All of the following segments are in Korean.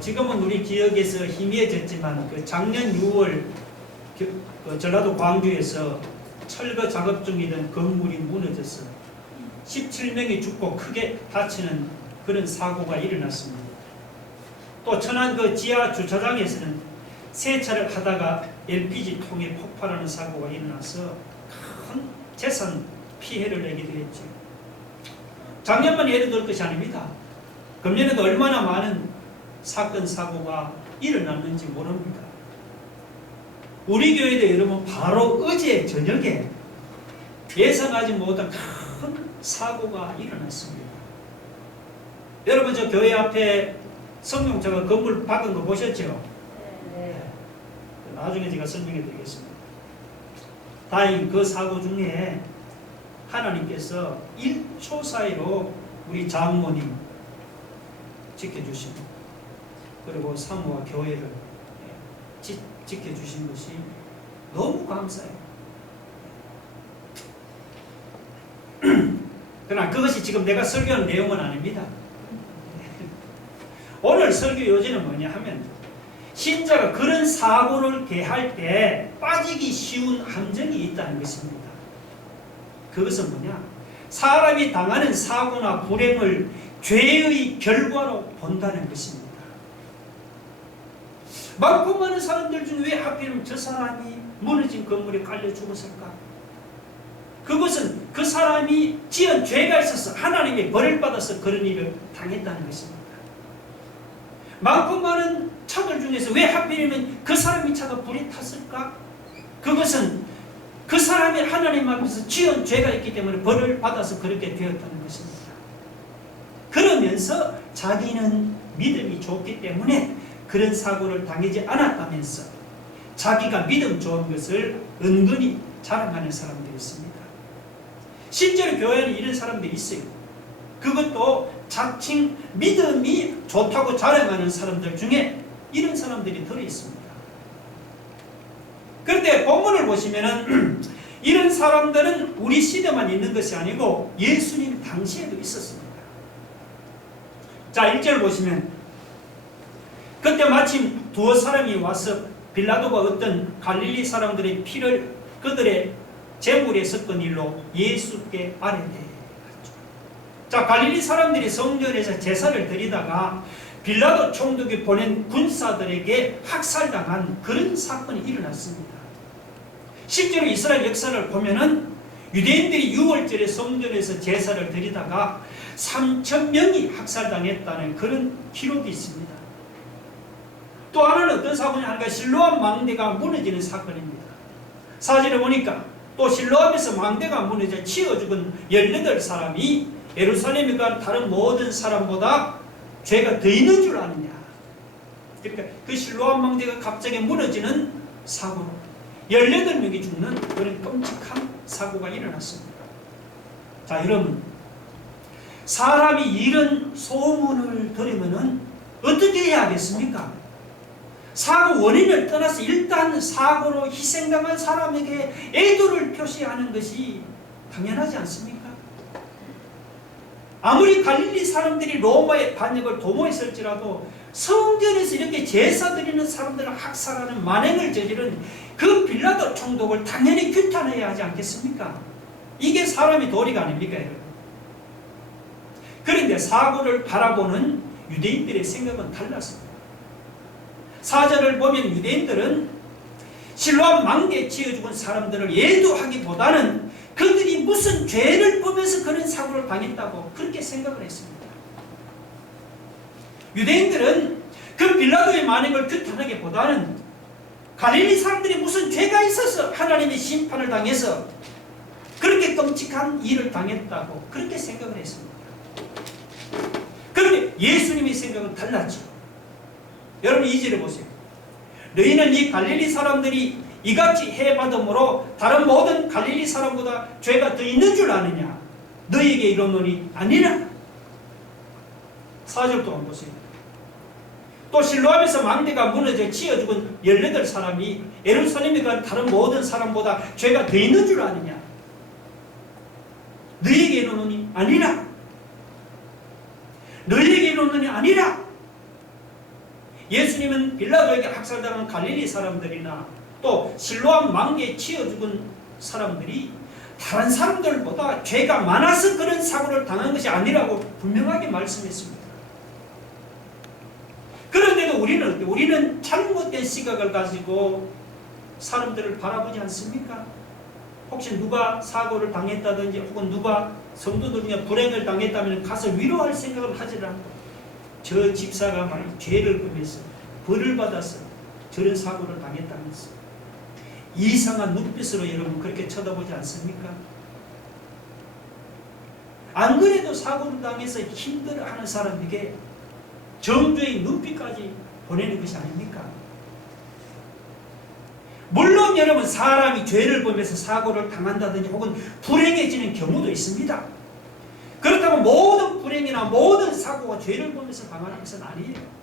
지금은 우리 기억에서 희미해졌지만 그 작년 6월 그 전라도 광주에서 철거 작업 중이던 건물이 무너져서 17명이 죽고 크게 다치는 그런 사고가 일어났습니다. 또 천안 그 지하 주차장에서는 세차를 하다가 LPG 통에 폭발하는 사고가 일어나서 큰 재산 피해를 내게 되었죠. 작년만 예를 들 것이 아닙니다. 금년에도 얼마나 많은 사건 사고가 일어났는지 모릅니다. 우리 교회도 여러분 바로 어제 저녁에 예상하지 못한 큰 사고가 일어났습니다. 여러분 저 교회 앞에 성명차가 건물 박은 거 보셨죠? 네. 나중에 제가 설명해 드리겠습니다. 다행히 그 사고 중에 하나님께서 1초 사이로 우리 장모님 지켜주시고 그리고 사모와 교회를 지켜주신 것이 너무 감사해요. 그러나 그것이 지금 내가 설교하는 내용은 아닙니다. 오늘 설교 요지는 뭐냐 하면 신자가 그런 사고를 대할 때 빠지기 쉬운 함정이 있다는 것입니다. 그것은 뭐냐? 사람이 당하는 사고나 불행을 죄의 결과로 본다는 것입니다. 많고 많은 사람들 중에 왜 하필이면 저 사람이 무너진 건물에 깔려 죽었을까? 그것은 그 사람이 지은 죄가 있어서 하나님의 벌을 받아서 그런 일을 당했다는 것입니다. 많고 많은 차들 중에서 왜 하필이면 그 사람의 차가 불이 탔을까? 그것은 그 사람이 하나님 앞에서 지은 죄가 있기 때문에 벌을 받아서 그렇게 되었다는 것입니다. 그러면서 자기는 믿음이 좋기 때문에 그런 사고를 당하지 않았다면서 자기가 믿음 좋은 것을 은근히 자랑하는 사람들이 있습니다. 실제로 교회 안에 이런 사람들이 있어요. 그것도 자칭 믿음이 좋다고 자랑하는 사람들 중에 이런 사람들이 들어있습니다. 그런데 본문을 보시면은 이런 사람들은 우리 시대만 있는 것이 아니고 예수님 당시에도 있었습니다. 자, 1절 보시면 그때 마침 두어 사람이 와서 빌라도가 어떤 갈릴리 사람들의 피를 그들의 제물에 섞은 일로 예수께 아뢰되. 자, 갈릴리 사람들이 성전에서 제사를 드리다가 빌라도 총독이 보낸 군사들에게 학살당한 그런 사건이 일어났습니다. 실제로 이스라엘 역사를 보면은 유대인들이 6월절에 성전에서 제사를 드리다가 3,000명이 학살당했다는 그런 기록이 있습니다. 또 하나는 어떤 사건이냐 하니까 실로암 망대가 무너지는 사건입니다. 사진을 보니까 또 실로암에서 망대가 무너져 치어 죽은 18사람이 예루살렘에 간 다른 모든 사람보다 죄가 더 있는 줄 아느냐. 그러니까 그 실로암 망대가 갑자기 무너지는 사고로 18명이 죽는 그런 끔찍한 사고가 일어났습니다. 자, 여러분, 사람이 이런 소문을 들으면은 어떻게 해야 하겠습니까? 사고 원인을 떠나서 일단 사고로 희생당한 사람에게 애도를 표시하는 것이 당연하지 않습니까? 아무리 갈릴리 사람들이 로마의 반역을 도모했을지라도 성전에서 이렇게 제사 드리는 사람들을 학살하는 만행을 저지른 그 빌라도 총독을 당연히 규탄해야 하지 않겠습니까? 이게 사람의 도리가 아닙니까, 여러분? 그런데 사고를 바라보는 유대인들의 생각은 달랐습니다. 사절을 보면 유대인들은 실로암 망대에 치여 죽은 사람들을 예도하기보다는 그들이 무슨 죄를 보면서 그런 사고를 당했다고 그렇게 생각을 했습니다. 유대인들은 그 빌라도의 만행을 규탄하기보다는 갈릴리 사람들이 무슨 죄가 있어서 하나님의 심판을 당해서 그렇게 끔찍한 일을 당했다고 그렇게 생각을 했습니다. 그런데 예수님의 생각은 달랐죠. 여러분 2절에 보세요. 너희는 이 갈릴리 사람들이 이같이 해받음으로 다른 모든 갈릴리 사람보다 죄가 더 있는 줄 아느냐? 너희에게 이르노니 아니라. 4절 동안 보세요. 또 실로암에서 망대가 무너져 치어 죽은 18사람이 예루살렘에 간 다른 모든 사람보다 죄가 더 있는 줄 아느냐? 너희에게 이르노니 아니라. 너희에게 이르노니 아니라. 예수님은 빌라도에게 학살당한 갈릴리 사람들이나 또 실로암 망대에 치여 죽은 사람들이 다른 사람들보다 죄가 많아서 그런 사고를 당한 것이 아니라고 분명하게 말씀했습니다. 그런데도 우리는 잘못된 시각을 가지고 사람들을 바라보지 않습니까? 혹시 누가 사고를 당했다든지 혹은 누가 성도들 중에 불행을 당했다면 가서 위로할 생각을 하지 않고 저 집사가 만약 죄를 범해서 벌을 받아서 저런 사고를 당했다면서 이상한 눈빛으로 여러분 그렇게 쳐다보지 않습니까? 안 그래도 사고를 당해서 힘들어하는 사람에게 정죄의 눈빛까지 보내는 것이 아닙니까? 물론 여러분 사람이 죄를 범해서 사고를 당한다든지 혹은 불행해지는 경우도 있습니다. 그렇다고 모든 불행이나 모든 사고가 죄를 범해서 당하는 것은 아니에요.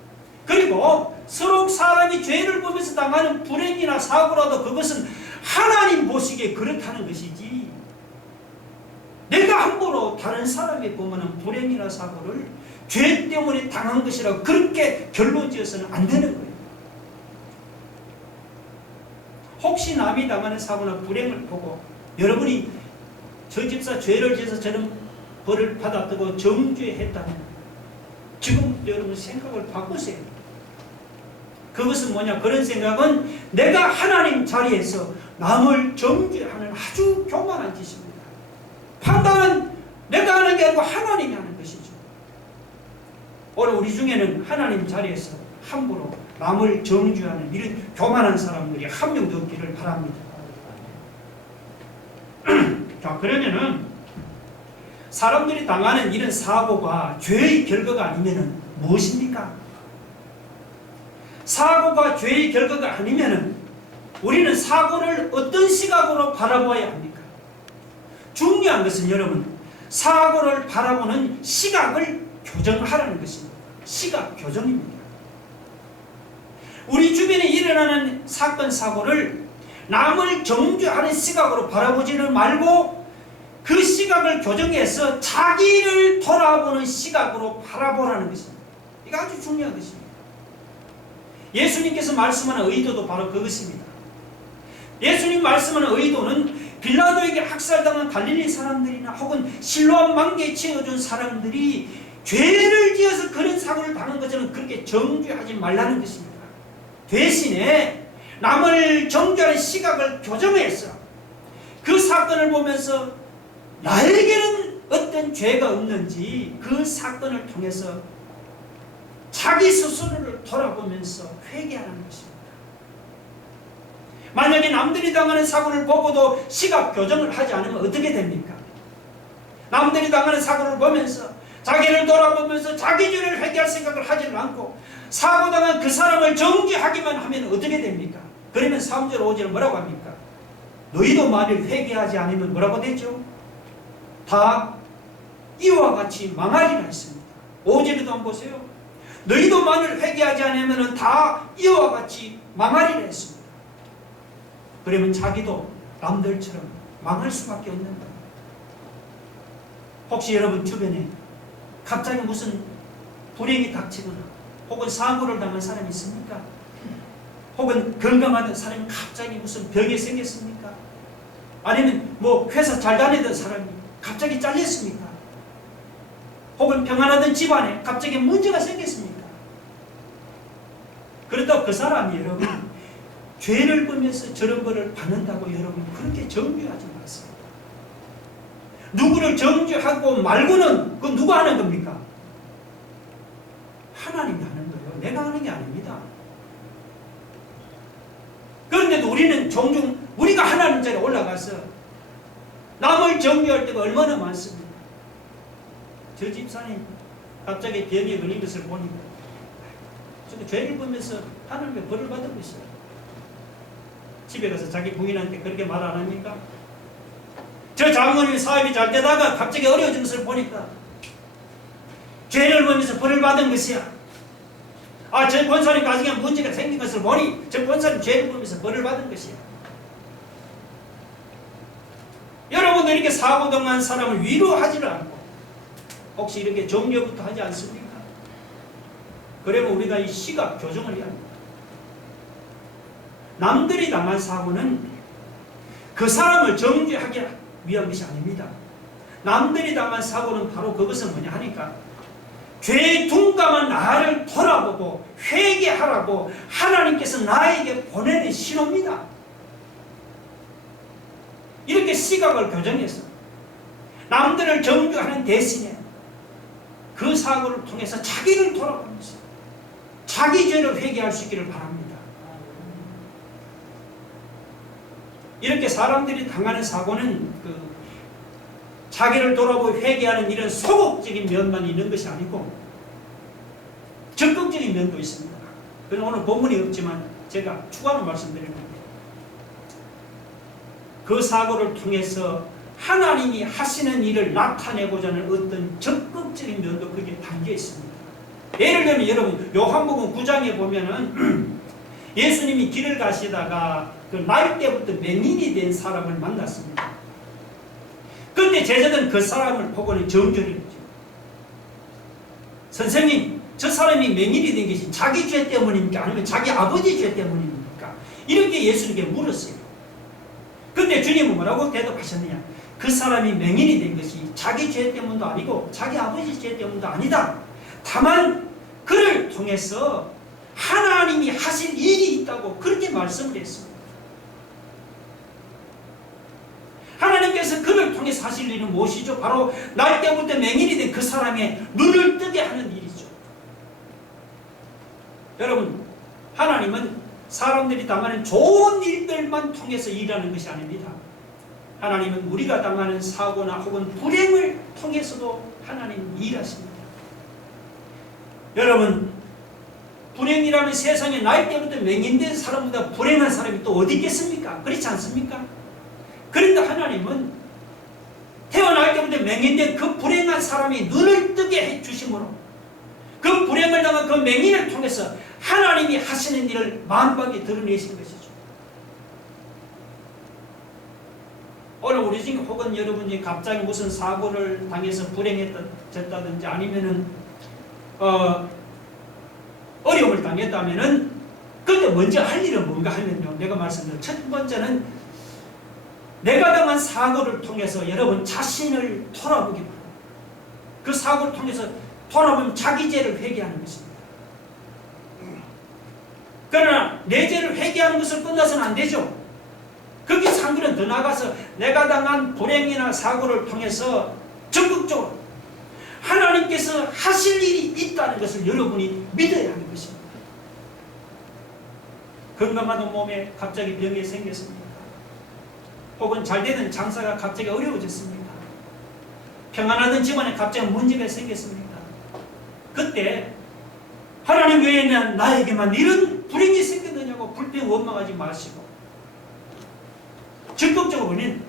그리고 서로 사람이 죄를 범해서 당하는 불행이나 사고라도 그것은 하나님 보시기에 그렇다는 것이지 내가 함부로 다른 사람이 범하는 불행이나 사고를 죄 때문에 당한 것이라고 그렇게 결론 지어서는 안 되는 거예요. 혹시 남이 당하는 사고나 불행을 보고 여러분이 저 집사 죄를 지어서 저는 벌을 받았다고 정죄했다면 지금 여러분 생각을 바꾸세요. 그것은 뭐냐? 그런 생각은 내가 하나님 자리에서 남을 정죄하는 아주 교만한 짓입니다. 판단은 내가 하는 게 아니고 하나님이 하는 것이죠. 오늘 우리 중에는 하나님 자리에서 함부로 남을 정죄하는 이런 교만한 사람들이 한 명도 없기를 바랍니다. 자, 그러면은 사람들이 당하는 이런 사고가 죄의 결과가 아니면은 무엇입니까? 사고가 죄의 결과가 아니면은 우리는 사고를 어떤 시각으로 바라봐야 합니까? 중요한 것은 여러분 사고를 바라보는 시각을 교정하라는 것입니다. 시각 교정입니다. 우리 주변에 일어나는 사건 사고를 남을 정죄하는 시각으로 바라보지는 말고 그 시각을 교정해서 자기를 돌아보는 시각으로 바라보라는 것입니다. 이거 아주 중요한 것입니다. 예수님께서 말씀하는 의도도 바로 그것입니다. 예수님 말씀하는 의도는 빌라도에게 학살당한 갈릴리 사람들이나 혹은 실로암 망대에 치여준 사람들이 죄를 지어서 그런 사고를 당한 것처럼 그렇게 정죄하지 말라는 것입니다. 대신에 남을 정죄하는 시각을 교정해서 그 사건을 보면서 나에게는 어떤 죄가 없는지 그 사건을 통해서 자기 스스로를 돌아보면서 회개하는 것입니다. 만약에 남들이 당하는 사고를 보고도 시각 교정을 하지 않으면 어떻게 됩니까? 남들이 당하는 사고를 보면서 자기를 돌아보면서 자기 죄를 회개할 생각을 하지는 않고 사고당한 그 사람을 정죄하기만 하면 어떻게 됩니까? 그러면 3절 5절 뭐라고 합니까? 너희도 만일 회개하지 않으면 뭐라고 되죠? 다 이와 같이 망하리라 했습니다. 5절에도 한번 보세요. 너희도 만일 회개하지 않으면 다 이와 같이 망하리라 했습니다. 그러면 자기도 남들처럼 망할 수밖에 없는 거예요. 혹시 여러분 주변에 갑자기 무슨 불행이 닥치거나 혹은 사고를 당한 사람이 있습니까? 혹은 건강하던 사람이 갑자기 무슨 병이 생겼습니까? 아니면 뭐 회사 잘 다니던 사람이 갑자기 잘렸습니까? 혹은 평안하던 집안에 갑자기 문제가 생겼습니까? 그렇다고 그 사람이 여러분 죄를 범해서 저런 거를 받는다고 여러분 그렇게 정죄하지 마세요. 누구를 정죄하고 말고는 그 누가 하는 겁니까? 하나님이 하는 거예요. 내가 하는 게 아닙니다. 그런데도 우리는 종종 우리가 하나님 자리에 올라가서 남을 정죄할 때가 얼마나 많습니다. 저 집사님 갑자기 병에 걸린 것을 보니까 저도 죄를 보면서 하나님의 벌을 받은 것이에요. 집에 가서 자기 부인한테 그렇게 말 안 합니까? 저 장모님이 사업이 잘 되다가 갑자기 어려워진 것을 보니까 죄를 보면서 벌을 받은 것이야. 아, 저 권사님 가정에 문제가 생긴 것을 보니 저 권사님 죄를 보면서 벌을 받은 것이야. 여러분들 이렇게 사고 당한 사람을 위로하지를 않고 혹시 이렇게 정죄부터 하지 않습니까? 그러면 우리가 이 시각 교정을 해야 합니다. 남들이 당한 사고는 그 사람을 정죄하기 위한 것이 아닙니다. 남들이 당한 사고는 바로 그것은 뭐냐 하니까 죄에 둔감한 나를 돌아보고 회개하라고 하나님께서 나에게 보내는 신호입니다. 이렇게 시각을 교정해서 남들을 정죄하는 대신에 그 사고를 통해서 자기를 돌아보면서 자기 죄를 회개할 수 있기를 바랍니다. 이렇게 사람들이 당하는 사고는 자기를 돌아보고 회개하는 이런 소극적인 면만 있는 것이 아니고 적극적인 면도 있습니다. 그래서 오늘 본문이 없지만 제가 추가로 말씀드리는 건데 그 사고를 통해서 하나님이 하시는 일을 나타내고자 하는 어떤 적극적인 면도 거기에 담겨 있습니다. 예를 들면 여러분 요한복음 9장에 보면은 예수님이 길을 가시다가 그 나이 때부터 맹인이 된 사람을 만났습니다. 그때 제자들은 그 사람을 보고는 정죄를 했죠. 선생님, 저 사람이 맹인이 된 것이 자기 죄 때문입니까? 아니면 자기 아버지 죄 때문입니까? 이렇게 예수님께 물었어요. 그때 주님은 뭐라고 대답하셨느냐? 그 사람이 맹인이 된 것이 자기 죄 때문도 아니고 자기 아버지 죄 때문도 아니다. 다만 그를 통해서 하나님이 하실 일이 있다고 그렇게 말씀을 했습니다. 하나님께서 그를 통해서 하실 일은 무엇이죠? 바로 날 때부터 맹인이 된 그 사람의 눈을 뜨게 하는 일이죠. 여러분, 하나님은 사람들이 당하는 좋은 일들만 통해서 일하는 것이 아닙니다. 하나님은 우리가 당하는 사고나 혹은 불행을 통해서도 하나님은 일하십니다. 여러분, 불행이라면 세상에 나이 때부터 맹인된 사람보다 불행한 사람이 또 어디 있겠습니까? 그렇지 않습니까? 그런데 하나님은 태어날 때부터 맹인된 그 불행한 사람이 눈을 뜨게 해주심으로 그 불행을 당한 그 맹인을 통해서 하나님이 하시는 일을 만방에 드러내신 것이죠. 오늘 우리 중에 혹은 여러분이 갑자기 무슨 사고를 당해서 불행해졌다든지 아니면은 어려움을 당했다면은 그때 먼저 할 일은 뭔가 하면요. 내가 말씀드린 첫 번째는 내가 당한 사고를 통해서 여러분 자신을 돌아보기 바랍니다. 그 사고를 통해서 돌아보면 자기 죄를 회개하는 것입니다. 그러나 내 죄를 회개하는 것을 끝나서는 안 되죠. 거기 상관은 더 나가서 내가 당한 불행이나 사고를 통해서 적극적으로 하나님께서 하실 일이 있다는 것을 여러분이 믿어야 하는 것입니다. 건강하던 몸에 갑자기 병이 생겼습니다. 혹은 잘되는 장사가 갑자기 어려워졌습니다. 평안하던 집안에 갑자기 문제가 생겼습니다. 그때 하나님 외에는 나에게만 이런 불행이 생겼느냐고 불평 원망하지 마시고 적극적으로는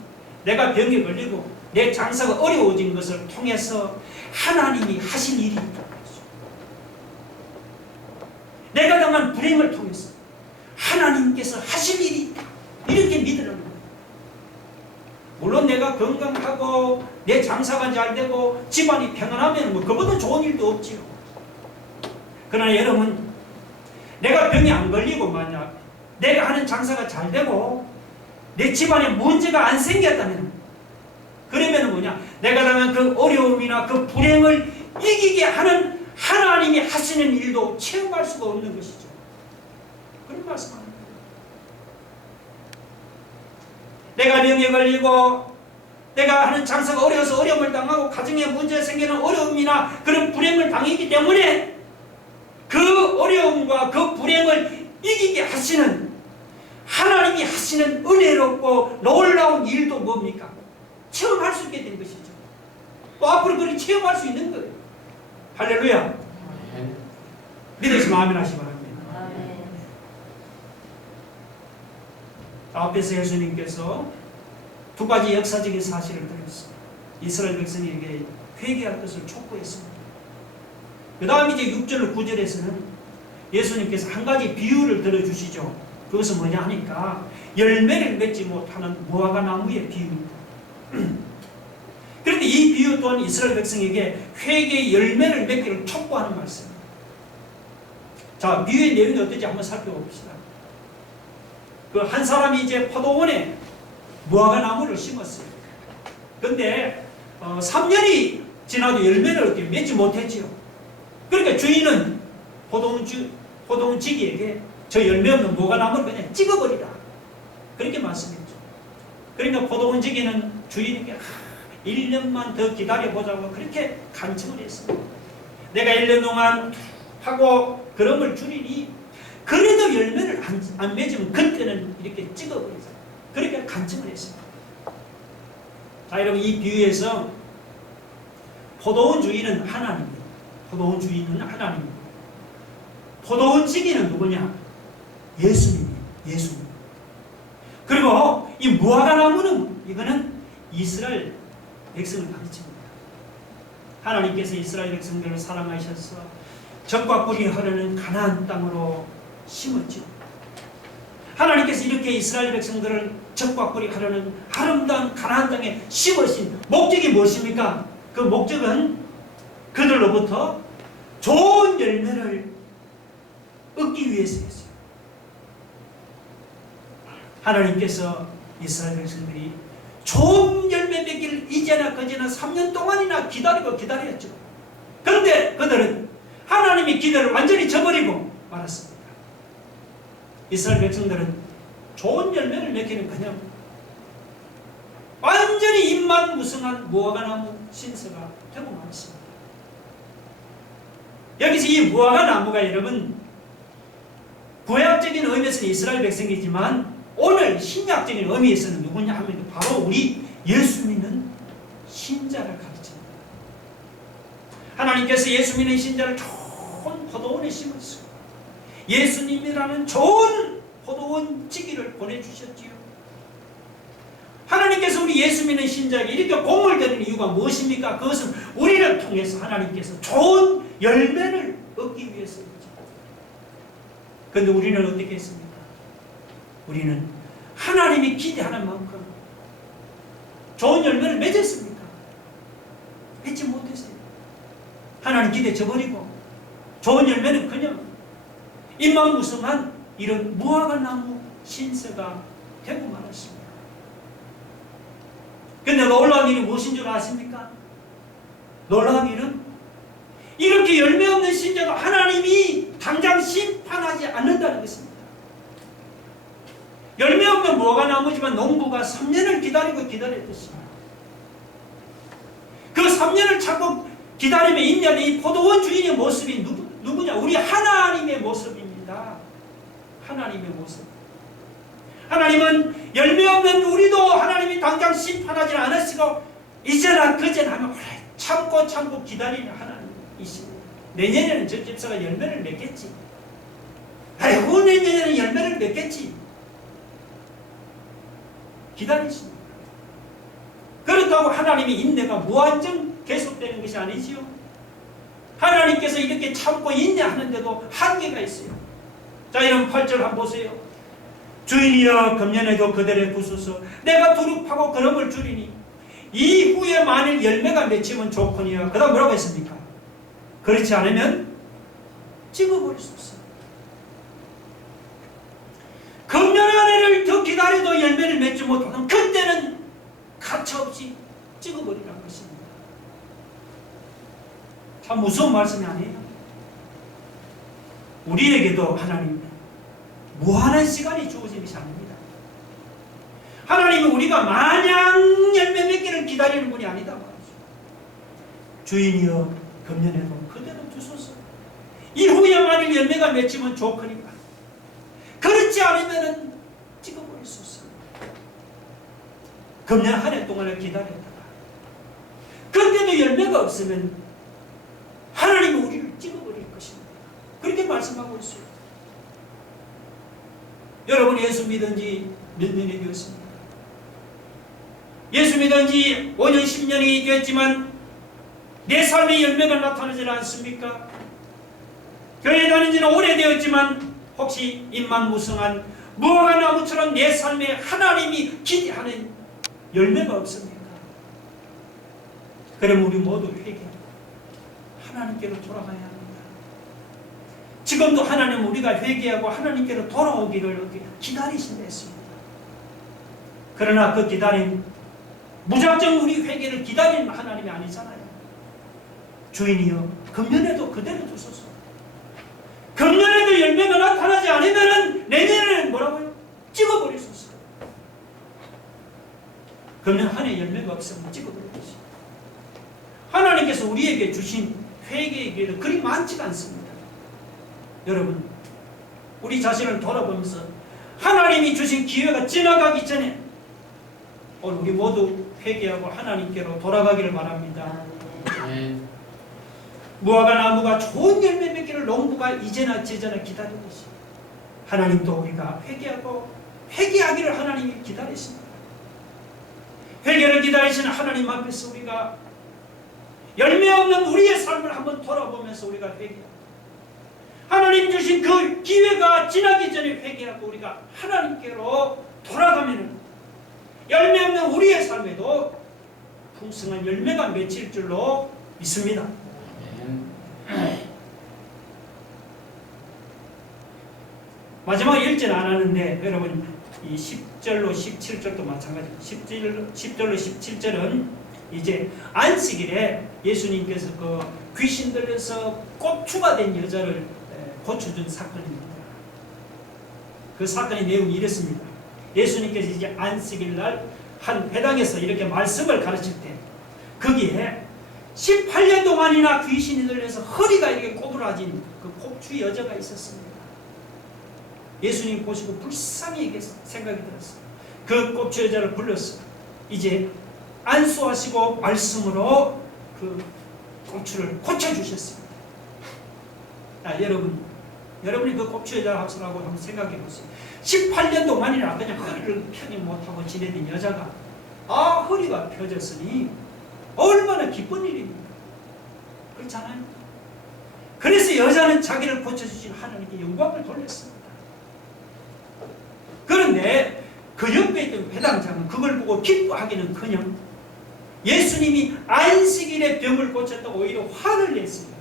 내가 병에 걸리고 내 장사가 어려워진 것을 통해서 하나님이 하신 일이 있다는 거죠. 내가 당한 불행을 통해서 하나님께서 하실 일이 있다. 이렇게 믿으라는 거예요. 물론 내가 건강하고 내 장사가 잘 되고 집안이 평안하면 그보다 좋은 일도 없지요. 그러나 여러분, 내가 병이 안 걸리고 만약 내가 하는 장사가 잘 되고 내 집안에 문제가 안 생겼다면 그러면 뭐냐? 내가 당한 그 어려움이나 그 불행을 이기게 하는 하나님이 하시는 일도 체험할 수가 없는 것이죠. 그런 말씀합니다. 내가 병에 걸리고 내가 하는 장사가 어려워서 어려움을 당하고 가정에 문제가 생기는 어려움이나 그런 불행을 당했기 때문에 그 어려움과 그 불행을 이기게 하시는 하나님이 하시는 은혜롭고 놀라운 일도 뭡니까? 체험할 수 있게 된 것이죠. 또 앞으로 그렇게 체험할 수 있는 거예요. 할렐루야. 믿으시면 아멘 하시기 바랍니다. 앞에서 예수님께서 두 가지 역사적인 사실을 드렸습니다. 이스라엘 백성에게 회개할 것을 촉구했습니다. 그 다음 이제 6절 9절에서는 예수님께서 한 가지 비유를 들어주시죠. 그것은 뭐냐 하니까 열매를 맺지 못하는 무화과 나무의 비유입니다. 그런데 이 비유 또한 이스라엘 백성에게 회개의 열매를 맺기를 촉구하는 말씀입니다. 자, 비유의 내용이 어떤지 한번 살펴봅시다. 그 한 사람이 이제 포도원에 무화과 나무를 심었어요. 근데 3년이 지나도 열매를 어떻게 맺지 못했지요. 그러니까 주인은 포도원지기에게 저 열매 없는 무화과 나무를 그냥 찍어버리라, 그렇게 말씀했죠. 그러니까 포도원지기는 주인에게 1년만 더 기다려보자고 그렇게 간청을 했습니다. 내가 1년 동안 하고 그럼을 줄이니 그래도 열매를 안 맺으면 그때는 이렇게 찍어버리자, 그렇게 간청을 했습니다. 자, 여러분, 이 비유에서 포도원 주인은 하나님입니다. 포도원 주인은 하나님입니다. 포도원 지기는 누구냐? 예수님이에요. 예수님. 그리고 이 무화과 나무는 이거는 이스라엘 백성을 가르칩니다. 하나님께서 이스라엘 백성들을 사랑하셔서 적과 꿀이 흐르는 가나안 땅으로 심었죠. 하나님께서 이렇게 이스라엘 백성들을 적과 꿀이 흐르는 아름다운 가나안 땅에 심으신 목적이 무엇입니까? 그 목적은 그들로부터 좋은 열매를 얻기 위해서였어요. 하나님께서 이스라엘 백성들이 좋은 열매 맺기를 이제나 그제나 3년 동안이나 기다렸죠. 그런데 그들은 하나님의 기대를 완전히 저버리고 말았습니다. 이스라엘 백성들은 좋은 열매를 맺기는 그냥 완전히 입만 무성한 무화과나무 신세가 되고 말았습니다. 여기서 이 무화과나무가 여러분 구약적인 의미에서는 이스라엘 백성이지만 오늘 신약적인 의미에서는 누구냐 하면 바로 우리 예수 믿는 신자를 가르칩니다. 하나님께서 예수 믿는 신자를 좋은 포도원에 심었어요. 예수님이라는 좋은 포도원 지기를 보내주셨지요. 하나님께서 우리 예수 믿는 신자에게 이렇게 공을 드리는 이유가 무엇입니까? 그것은 우리를 통해서 하나님께서 좋은 열매를 얻기 위해서입니다. 그런데 우리는 어떻게 했습니까? 우리는 하나님이 기대하는 만큼 좋은 열매를 맺었습니까? 맺지 못했어요. 하나님 기대 저버리고 좋은 열매는 그냥 입만 무성한 이런 무화과나무 신세가 되고 말았습니다. 그런데 놀라운 일이 무엇인 줄 아십니까? 놀라운 일은 이렇게 열매 없는 신자가 하나님이 당장 심판하지 않는다는 것입니다. 열매 없는 무화과나무지만 농부가 3년을 기다렸듯이 그 3년을 참고 기다림에 인내하는 이 포도원 주인의 모습이 누구냐? 우리 하나님의 모습입니다. 하나님의 모습. 하나님은 열매 없는 우리도 하나님이 당장 심판하지 않으시고 이제나 그제나 하면 참고 기다리는 하나님이십니다. 내년에는 저 집사가 열매를 맺겠지. 아이고 내년에는 열매를 맺겠지. 기다리십니다. 그렇다고 하나님의 인내가 무한정 계속되는 것이 아니지요. 하나님께서 이렇게 참고 인내하는데도 한계가 있어요. 자, 여러분 8절 한번 보세요. 주인이여 금년에도 그들의 부수서 내가 두릅하고 그름을 줄이니 이후에 만일 열매가 맺히면 좋거니와. 그 다음 뭐라고 했습니까? 그렇지 않으면 찍어버릴 수 없어요. 금년 한 해를 더 기다려도 열매를 맺지 못하면 그때는 가차없이 찍어버리라는 것입니다. 참 무서운 말씀이 아니에요. 우리에게도 하나님 무한한 시간이 주어진 것이 아닙니다. 하나님은 우리가 마냥 열매 맺기를 기다리는 분이 아니다 말이죠. 주인이여 금년에도 그대로 두소서. 이후에 만일 열매가 맺히면 좋거니와. 그렇지 않으면 찍어버릴 수 없습니다. 금년 한 해 동안을 기다렸다가 그때도 열매가 없으면 하나님은 우리를 찍어버릴 것입니다. 그렇게 말씀하고 있어요. 여러분 예수 믿은 지 몇 년이 되었습니까? 예수 믿은 지 5년 10년이 되었지만 내 삶의 열매가 나타나지 않습니까? 교회 다닌 지는 오래되었지만 혹시 입만 무성한 무화과나무처럼 내 삶에 하나님이 기대하는 열매가 없습니까? 그럼 우리 모두 회개하고 하나님께로 돌아가야 합니다. 지금도 하나님은 우리가 회개하고 하나님께로 돌아오기를 기다리신다 했습니다. 그러나 그 기다림, 무작정 우리 회개를 기다리는 하나님이 아니잖아요. 주인이여 금년에도 그대로 두소서. 금년에도 열매가 나타나지 않으면 내년에는 뭐라고요? 찍어버리소서. 금년 한 해 열매가 없으면 찍어버리소서. 하나님께서 우리에게 주신 회개의 기회는 그리 많지가 않습니다. 여러분, 우리 자신을 돌아보면서 하나님이 주신 기회가 지나가기 전에 오늘 우리 모두 회개하고 하나님께로 돌아가기를 바랍니다. 무화과 나무가 좋은 열매 맺기를 농부가 이제나 저제나 기다리고 있습니다. 하나님도 우리가 회개하기를 하나님이 기다리십니다. 회개를 기다리시는 하나님 앞에서 우리가 열매 없는 우리의 삶을 한번 돌아보면서 우리가 회개하고 하나님 주신 그 기회가 지나기 전에 회개하고 우리가 하나님께로 돌아가면 열매 없는 우리의 삶에도 풍성한 열매가 맺힐 줄로 믿습니다. 마지막 읽지는 않았는데 여러분 이 10절로 17절도 마찬가지입니다. 10절로 17절은 이제 안식일에 예수님께서 그 귀신 들려서 꼽추가 된 여자를 고쳐준 사건입니다. 그 사건의 내용이 이렇습니다. 예수님께서 이제 안식일 날 한 회당에서 이렇게 말씀을 가르칠 때 거기에 18년 동안이나 귀신이 들려서 허리가 이렇게 꼬부라진 그 꼽추 여자가 있었습니다. 예수님 보시고 불쌍히 생각이 들었어요. 그 꼽추 여자를 불렀어요. 이제 안수하시고 말씀으로 그 꼽추를 고쳐주셨습니다. 여러분이 그 꼽추 여자 학생하고 한번 생각해 보세요. 18년 동안이나 그냥 허리를 펴지 못하고 지내던 여자가 허리가 펴졌으니 얼마나 기쁜 일입니까? 그렇잖아요. 그래서 여자는 자기를 고쳐주신 하나님께 영광을 돌렸습니다. 그런데 그 옆에 있던 회당장은 그걸 보고 기뻐하기는커녕 예수님이 안식일에 병을 고쳤다고 오히려 화를 냈습니다.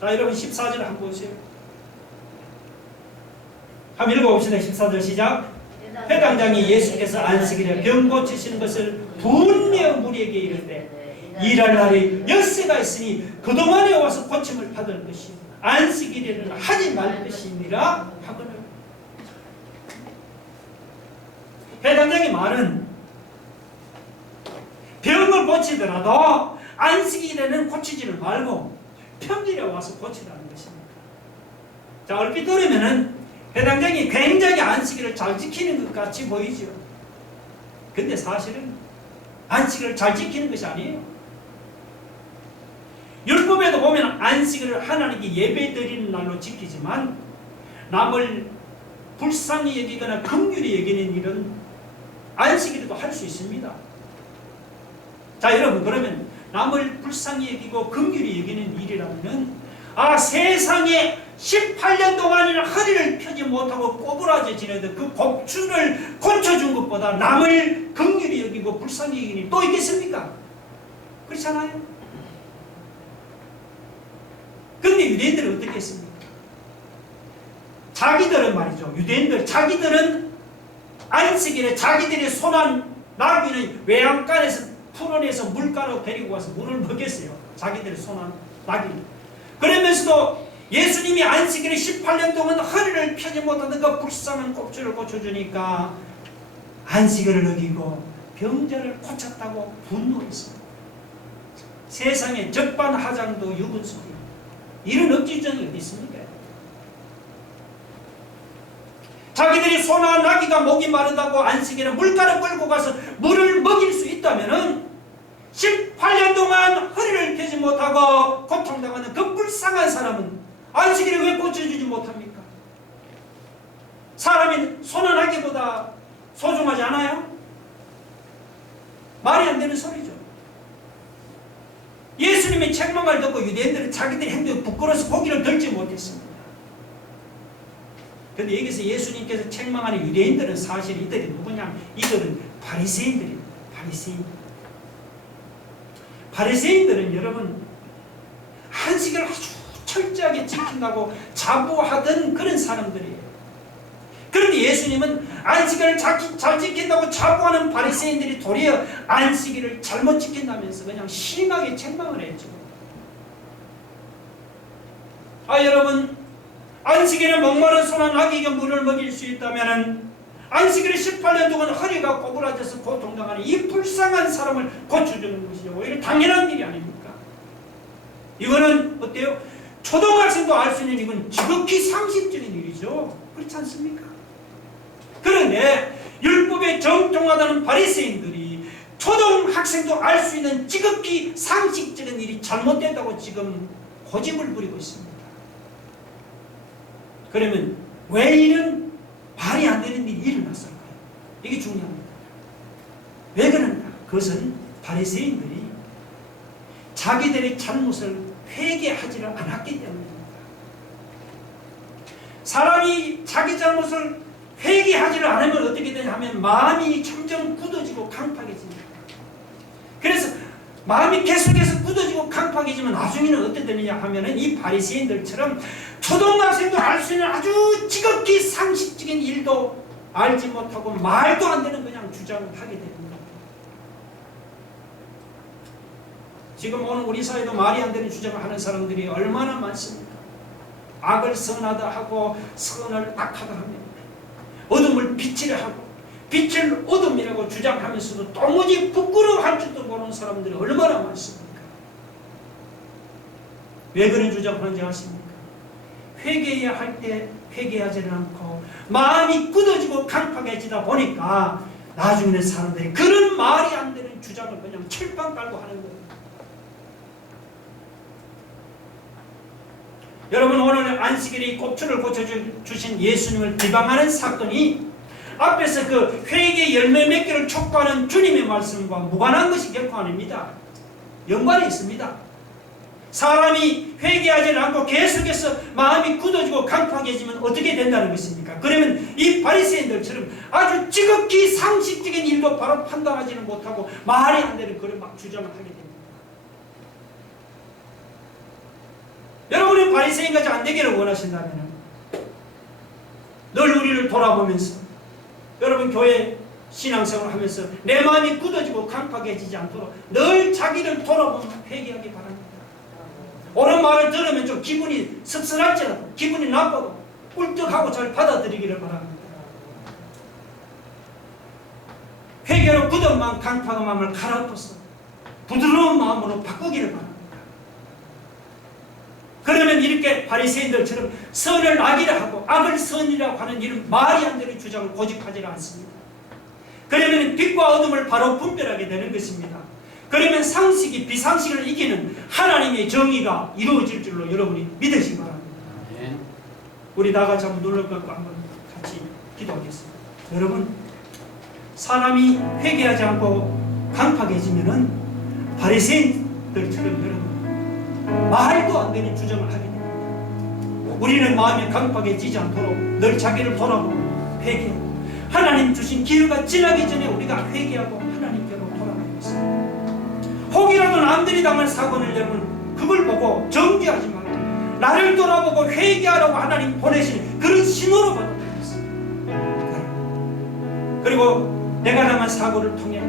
자, 여러분 14절 한번 보세요. 한번 읽어봅시다. 14절 시작. 회당장이 예수께서 안식일에 병 고치시는 것을 분명 무리에게 이르되 일할 날이 엿새가 있으니 그동안에 와서 고침을 받을 것이 안식일에는 하지 말 것이니라 하거늘. 회당장의 말은 병을 고치더라도 안식일에는 고치지를 말고 평일에 와서 고치라는 것입니다. 자, 얼핏 들으면은 회당장이 굉장히 안식일을 잘 지키는 것 같이 보이죠. 근데 사실은 안식일을 잘 지키는 것이 아니에요. 율법에도 보면 안식일을 하나님께 예배 드리는 날로 지키지만 남을 불쌍히 여기거나 긍휼히 여기는 일은 안식일에도 할 수 있습니다. 자, 여러분, 그러면 남을 불쌍히 여기고 긍휼히 여기는 일이라면 세상에 18년 동안이나 허리를 펴지 못하고 꼬부라져 지내던 그 꼽추를 고쳐준 것보다 남을 긍휼히 여기고 불쌍히 여기니 또 있겠습니까? 그렇잖아요. 그런데 유대인들은 어떻게 했습니까? 자기들은 말이죠. 자기들은 안식일에 자기들의 손한 나귀는 외양간에서 풀어내서 물가로 데리고 와서 물을 먹였어요. 자기들의 손한 나귀는. 그러면서도 예수님이 안식일에 18년 동안 허리를 펴지 못하던 그 불쌍한 꼽추를 고쳐주니까 안식일을 어기고 병자를 고쳤다고 분노했습니다. 세상에 적반하장도 유분수리 이런 억지주장이 어디 있습니까? 자기들이 소나 나귀가 목이 마르다고 안식일에 물가를 끌고 가서 물을 먹일 수 있다면은 18년 동안 허리를 펴지 못하고 고통당하는 그 불쌍한 사람은 안식일에 왜 고쳐주지 못합니까? 사람이 소나 나귀보다 소중하지 않아요? 말이 안 되는 소리죠. 예수님의 책망을 듣고 유대인들은 자기들의 행동이 부끄러워서 고기를 들지 못했습니다. 그런데 여기서 예수님께서 책망하는 유대인들은 사실 이들이 누구냐? 이들은 바리새인들입니다. 바리새인들은 여러분 안식일을 아주 철저하게 지킨다고 자부하던 그런 사람들이에요. 그런데 예수님은 안식일을 잘 지킨다고 자부하는 바리새인들이 도리어 안식일을 잘못 지킨다면서 그냥 심하게 책망을 했죠. 여러분, 안식일에 목마른 소나 나귀가 물을 먹일 수 있다면 안식일을 18년 동안 허리가 꼬부라져서 고통당하는 이 불쌍한 사람을 고쳐주는 것이 오히려 당연한 일이 아닙니까? 이거는 어때요? 초등학생도 알 수 있는 이건 지극히 상식적인 일이죠. 그렇지 않습니까? 그런데 율법에 정통하다는 바리새인들이 초등학생도 알 수 있는 지극히 상식적인 일이 잘못됐다고 지금 고집을 부리고 있습니다. 그러면 왜 이런 말이 안 되는 일이 일어났을까요? 이게 중요합니다. 왜 그런가? 그것은 바리새인들이 자기들의 잘못을 회개하지를 않았기 때문입니다. 사람이 자기 잘못을 회개하지를 않으면 어떻게 되냐 하면 마음이 점점 굳어지고 강팍해집니다. 그래서 마음이 계속해서 굳어지고 강팍해지면 나중에는 어떻게 되느냐 하면은 이 바리새인들처럼 초등학생도 알 수 있는 아주 지극히 상식적인 일도 알지 못하고 말도 안 되는 그냥 주장을 하게 됩니다. 지금 오늘 우리 사회도 말이 안 되는 주장을 하는 사람들이 얼마나 많습니까? 악을 선하다 하고 선을 악하다 하며 어둠을 빛이라 하고 빛을 어둠이라고 주장하면서도 도무지 부끄러워할 줄도 모르는 사람들이 얼마나 많습니까? 왜 그런 주장을 하는지 아십니까? 회개해야 할 때 회개하지는 않고 마음이 굳어지고 강팍해지다 보니까 나중에는 사람들이 그런 말이 안 되는 주장을 그냥 철판 깔고 하는 거예요. 여러분, 오늘 안식일이 꼽초를 고쳐주신 예수님을 비방하는 사건이 앞에서 그 회개 열매 맺기를 촉구하는 주님의 말씀과 무관한 것이 결코 아닙니다. 연관이 있습니다. 사람이 회개하지 않고 계속해서 마음이 굳어지고 강팍해지면 어떻게 된다는 것입니까? 그러면 이 바리새인들처럼 아주 지극히 상식적인 일도 바로 판단하지는 못하고 말이 안 되는 그런 막 주장을 하게 됩니다. 여러분이 바리새인같이 안 되기를 원하신다면 늘 우리를 돌아보면서 여러분 교회 신앙생활을 하면서 내 마음이 굳어지고 강팍해지지 않도록 늘 자기를 돌아보며 회개하기 바랍니다. 옳은 말을 들으면 좀 기분이 씁쓸할지라도 기분이 나빠도 꿀떡하고 잘 받아들이기를 바랍니다. 회개로 굳은 마음, 강팍한 마음을 갈아엎어서 부드러운 마음으로 바꾸기를 바랍니다. 그러면 이렇게 바리새인들처럼 선을 악이라 하고 악을 선이라고 하는 이런 말이 안 되는 주장을 고집하지 않습니다. 그러면 빛과 어둠을 바로 분별하게 되는 것입니다. 그러면 상식이 비상식을 이기는 하나님의 정의가 이루어질 줄로 여러분이 믿으시기 바랍니다. 우리 다 같이 한번 눈을 감고 한번 같이 기도하겠습니다. 여러분, 사람이 회개하지 않고 강팍해지면은 바리새인들처럼 여러분 말도 안 되는 주장을 하게 됩니다. 우리는 마음이 강팍해지지 않도록 늘 자기를 돌아보고 회개하고 하나님 주신 기회가 지나기 전에 우리가 회개하고 하나님께로 돌아가겠습니다. 혹이라도 남들이 당한 사고를 여러분 그걸 보고 정죄하지 말고 나를 돌아보고 회개하라고 하나님 보내시는 그런 신호로 받아들였습니다. 그리고 내가 당한 사고를 통해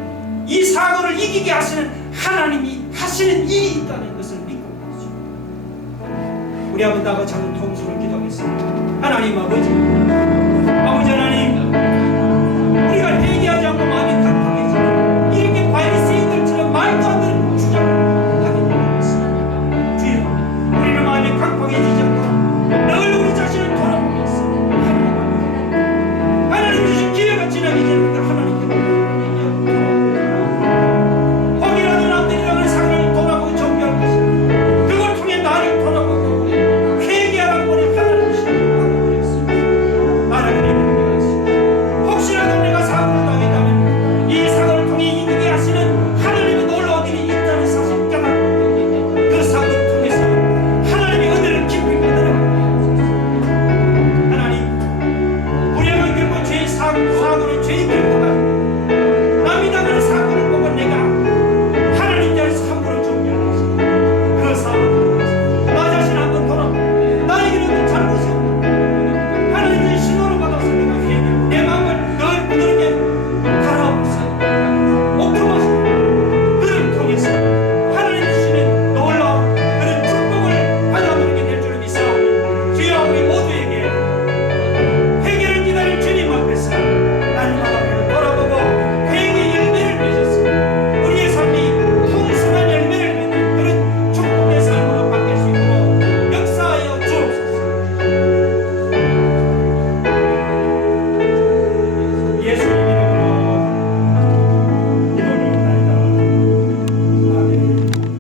이 사고를 이기게 하시는 하나님이 하시는 일이 있다는 것을 믿고 있습니다. 우리 한번 다 같이 한번 통수를 기도하겠습니다. 하나님 아버지,